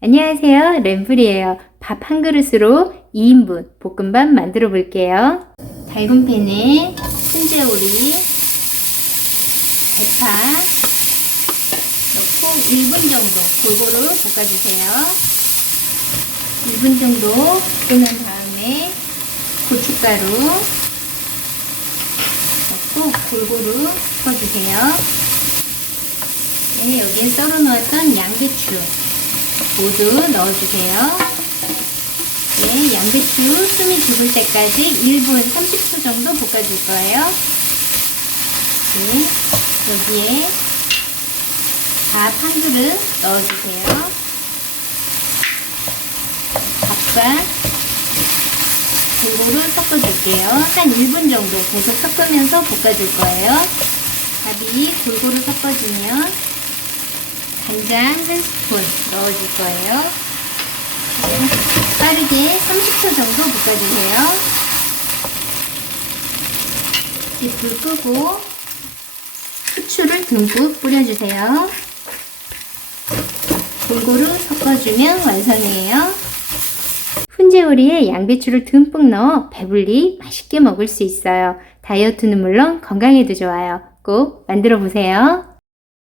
안녕하세요. 램플이에요. 밥 한 그릇으로 2인분 볶음밥 만들어 볼게요. 달군 팬에 훈제오리, 대파 넣고 1분 정도 골고루 볶아주세요. 1분 정도 볶은 다음에 고춧가루 넣고 골고루 섞어주세요. 네, 여기에 썰어 놓았던 양배추 모두 넣어주세요. 네, 양배추 숨이 죽을 때까지 1분 30초 정도 볶아줄 거예요. 네, 여기에 밥 한 그릇 넣어주세요. 밥과 골고루 섞어줄게요. 한 1분 정도 계속 섞으면서 볶아줄 거예요. 밥이 골고루 섞어지면 간장 한 스푼 넣어줄 거예요. 네, 빠르게 30초 정도 볶아주세요. 이제 불 끄고 후추를 듬뿍 뿌려주세요. 골고루 섞어주면 완성이에요. 훈제오리에 양배추를 듬뿍 넣어 배불리 맛있게 먹을 수 있어요. 다이어트는 물론 건강에도 좋아요. 꼭 만들어 보세요.